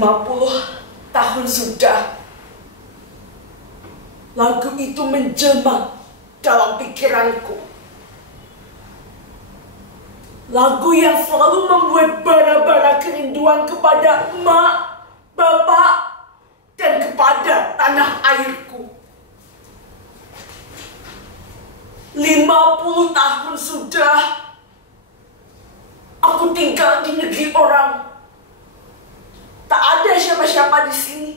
50 tahun sudah lagu itu menjelma dalam pikiranku. Lagu yang selalu membuat bara-bara kerinduan kepada emak, bapak, dan kepada tanah airku. 50 tahun sudah aku tinggal di negeri orang. Tak ada siapa-siapa di sini.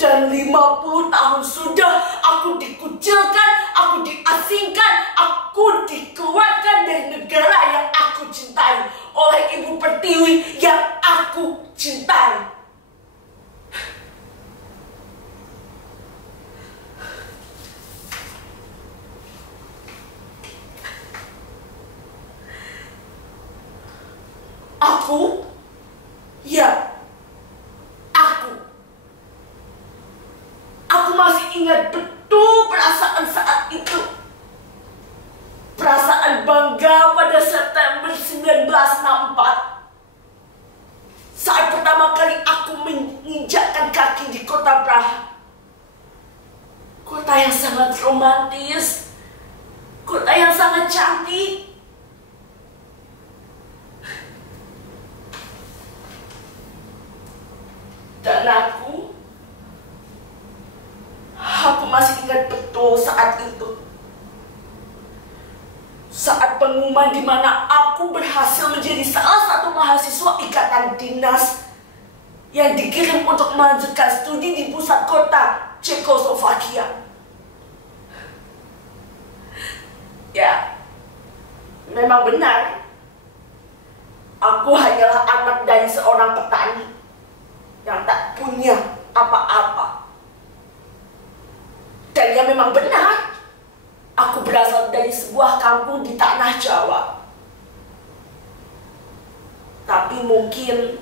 Dan 50 tahun sudah aku dikucilkan, aku diasingkan, aku dikeluarkan dari negara yang aku cintai oleh Ibu Pertiwi yang aku cintai. Aku masih ingat betul perasaan saat itu. Perasaan bangga pada September 1964. Saat pertama kali aku menginjakkan kaki di kota Praha. Kota yang sangat romantis. Kota yang sangat cantik. Dan aku masih ingat betul saat itu. Saat pengumuman di mana aku berhasil menjadi salah satu mahasiswa ikatan dinas yang dikirim untuk melanjutkan studi di pusat kota Cekoslovakia. Ya, memang benar. Aku hanyalah anak dari seorang petani yang tak punya apa-apa. Dan ya memang benar, aku berasal dari sebuah kampung di tanah Jawa. Tapi mungkin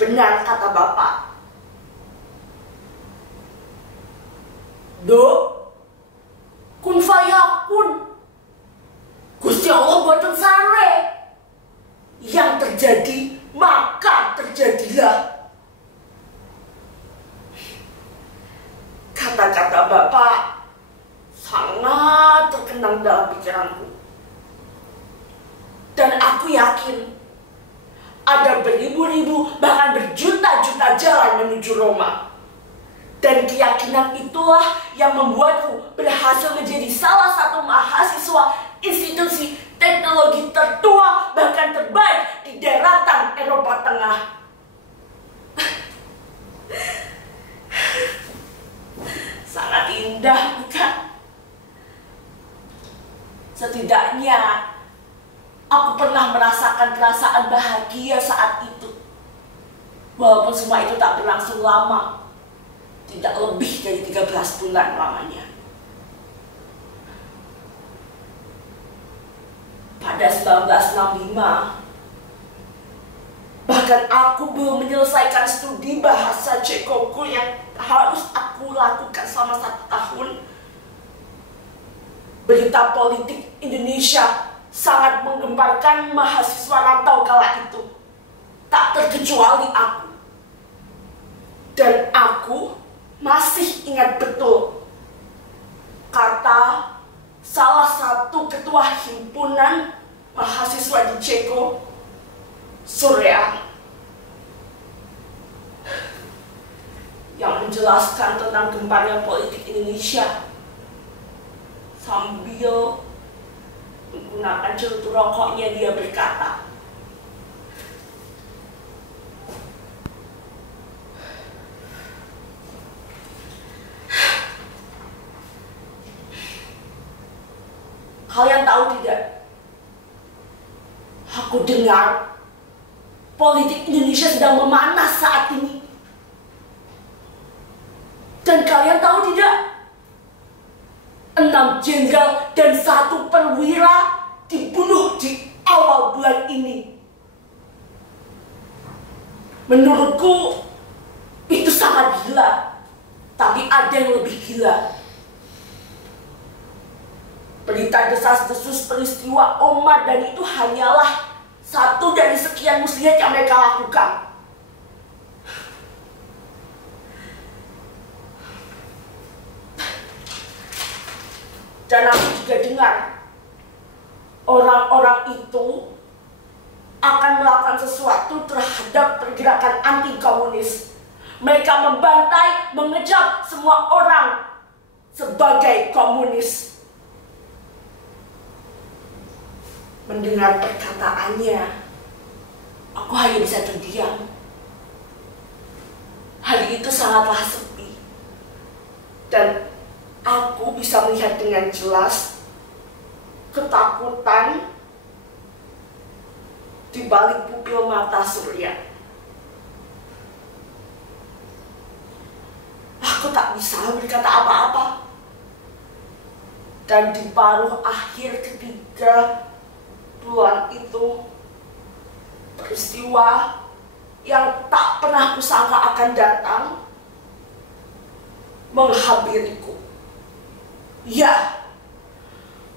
benar kata Bapak. Do, kun fayakun. Gusti Allah boten sare. Yang terjadi, maka terjadilah. Kata-kata Bapak sangat terkenang dalam pikiranku. Dan aku yakin ada beribu-ribu bahkan berjuta-juta jalan menuju Roma. Dan keyakinan itulah yang membuatku berhasil menjadi salah satu mahasiswa institusi teknologi tertua bahkan terbaik di daratan Eropa Tengah. Sangat indah, bukan? Setidaknya aku pernah merasakan perasaan bahagia saat itu. Walaupun semua itu tak berlangsung lama. Tidak lebih dari 13 bulan lamanya. Pada 1965, bahkan aku belum menyelesaikan studi bahasa Cekoku yang harus aku lakukan selama 1 tahun. Berita politik Indonesia sangat menggemparkan mahasiswa rantau kala itu. Tak terkecuali aku. Dan aku masih ingat betul kata salah satu ketua himpunan mahasiswa di Ceko, Surya, yang menjelaskan tentang gemparnya politik Indonesia sambil menggunakan cerutu rokoknya. Dia berkata, kalian tahu tidak? Aku dengar politik Indonesia sedang memanas saat ini. Dan kalian tahu tidak? 6 jenderal dan 1 perwira dibunuh di awal bulan ini. Menurutku itu sangat gila. Tapi ada yang lebih gila. Berita desas-desus peristiwa Omar dan itu hanyalah Satu dari sekian muslihat yang mereka lakukan. Dan aku juga dengar orang-orang itu akan melakukan sesuatu terhadap pergerakan anti-komunis. Mereka membantai, mengejam semua orang sebagai komunis. Mendengar perkataannya, aku hanya bisa terdiam. Hari itu sangatlah sepi. Dan aku bisa melihat dengan jelas ketakutan di balik pupil mata Surya. Aku tak bisa berkata apa-apa. Dan di paruh akhir ketiga bulan itu, peristiwa yang tak pernah kusangka akan datang menghampiriku. Ya,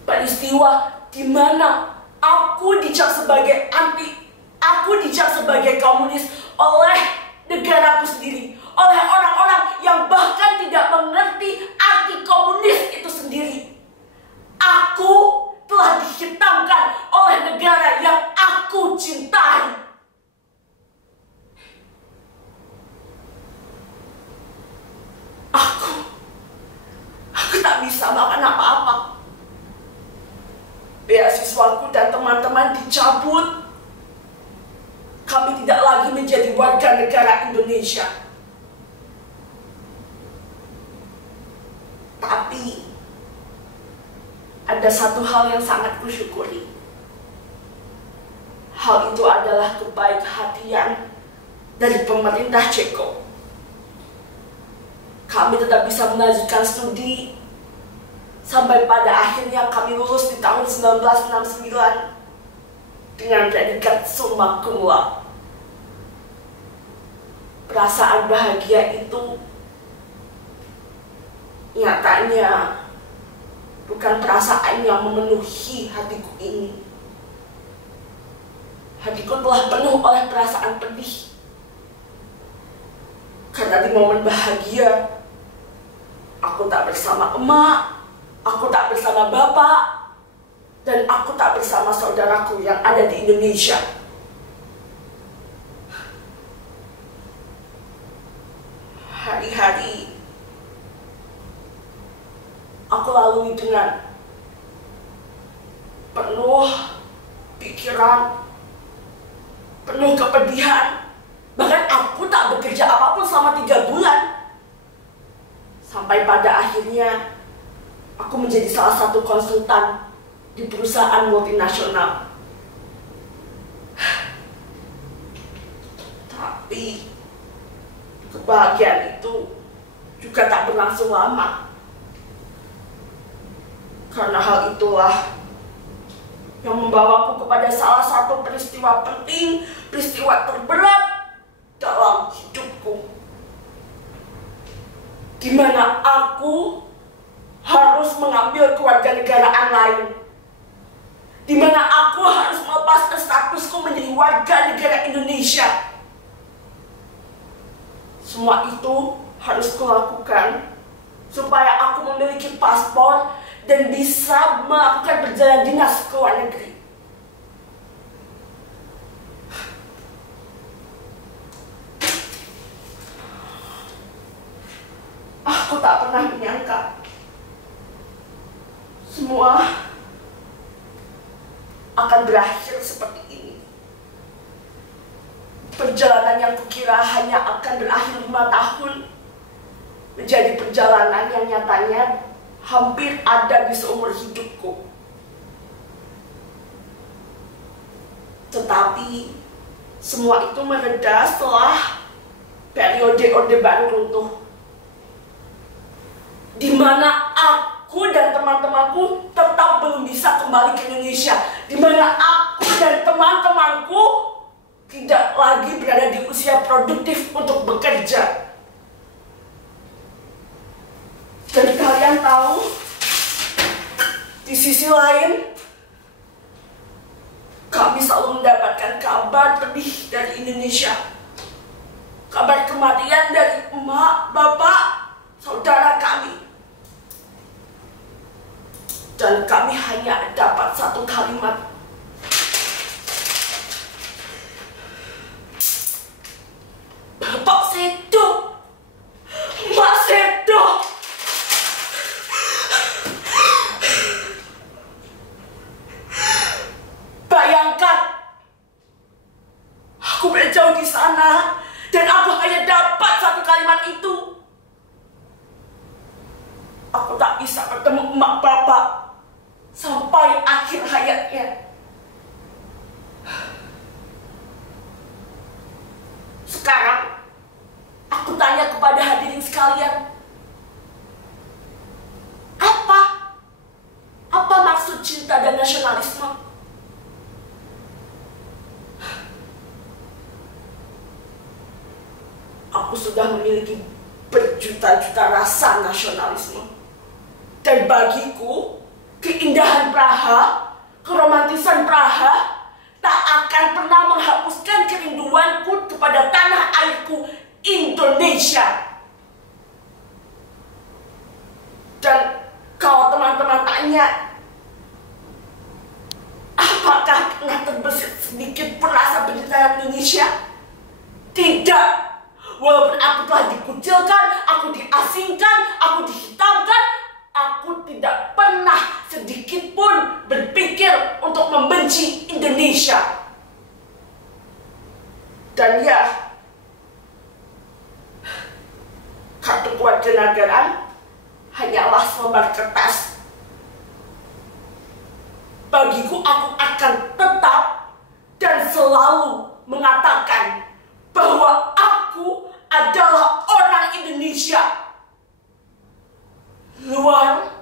peristiwa di mana aku dicap sebagai komunis oleh negaraku sendiri, oleh orang-orang yang bahkan tidak mengerti arti komunis itu sendiri. Aku telah dihitamkan oleh negara yang aku cintai. Aku tak bisa makan apa-apa. Beasiswaku dan teman-teman dicabut. Kami tidak lagi menjadi warga negara Indonesia. Tapi ada satu hal yang sangat kusyukuri. Hal itu adalah kebaik hatian dari pemerintah Ceko. Kami tetap bisa melanjutkan studi sampai pada akhirnya kami lulus di tahun 1969 dengan predikat summa cum laude. Perasaan bahagia itu nyatanya bukan perasaan yang memenuhi hatiku ini. Hatiku telah penuh oleh perasaan pedih. Karena di momen bahagia, aku tak bersama emak, aku tak bersama bapak, dan aku tak bersama saudaraku yang ada di Indonesia. Hari-hari aku lalui dengan penuh pikiran, penuh kepedihan. Bahkan aku tak bekerja apapun selama 3 bulan. Sampai pada akhirnya aku menjadi salah satu konsultan di perusahaan multinasional. Tapi kebahagiaan itu juga tak berlangsung lama. Karena hal itulah yang membawaku kepada salah satu peristiwa penting, peristiwa terberat dalam hidupku, di mana aku harus mengambil kewarganegaraan lain, di mana aku harus melepaskan statusku menjadi warga negara Indonesia. Semua itu harus kulakukan supaya aku memiliki paspor dan bisa melakukan perjalanan dinas ke luar negeri. Aku tak pernah menyangka semua akan berakhir seperti ini. Perjalanan yang kukira hanya akan berakhir 5 tahun menjadi perjalanan yang nyatanya hampir ada di seumur hidupku. Tetapi semua itu mereda setelah periode Orde Baru runtuh, di mana aku dan teman-temanku tetap belum bisa kembali ke Indonesia, di mana aku dan teman-temanku tidak lagi berada di usia produktif untuk bekerja. Dan kalian tahu, di sisi lain, kami selalu mendapatkan lebih dari Indonesia. Kabar kematian dari emak, bapak, saudara kami. Dan kami hanya dapat satu kalimat. Bapak sedo, emak sedo. Bayangkan, aku berjauh di sana dan aku hanya dapat satu kalimat itu. Aku tak bisa bertemu emak bapak sampai akhir hayatnya. Sekarang, aku tanya kepada hadirin sekalian, apa maksud cinta dan nasionalisme? Aku sudah memiliki berjuta-juta rasa nasionalisme. Dan bagiku, keindahan Praha, keromantisan Praha, tak akan pernah menghapuskan kerinduanku kepada tanah airku Indonesia. Dan kalau teman-teman tanya, apakah pernah terbesit sedikit pun rasa pencintaan Indonesia? Tidak. Walaupun aku telah dikucilkan, aku diasingkan, aku dihitamkan, aku tidak pernah sedikit pun berpikir untuk membenci Indonesia. Dan ya, kartu kewarganegaraan hanyalah selembar kertas. Bagiku, aku akan tetap dan selalu mengatakan bahwa aku adalah orang Indonesia. Luar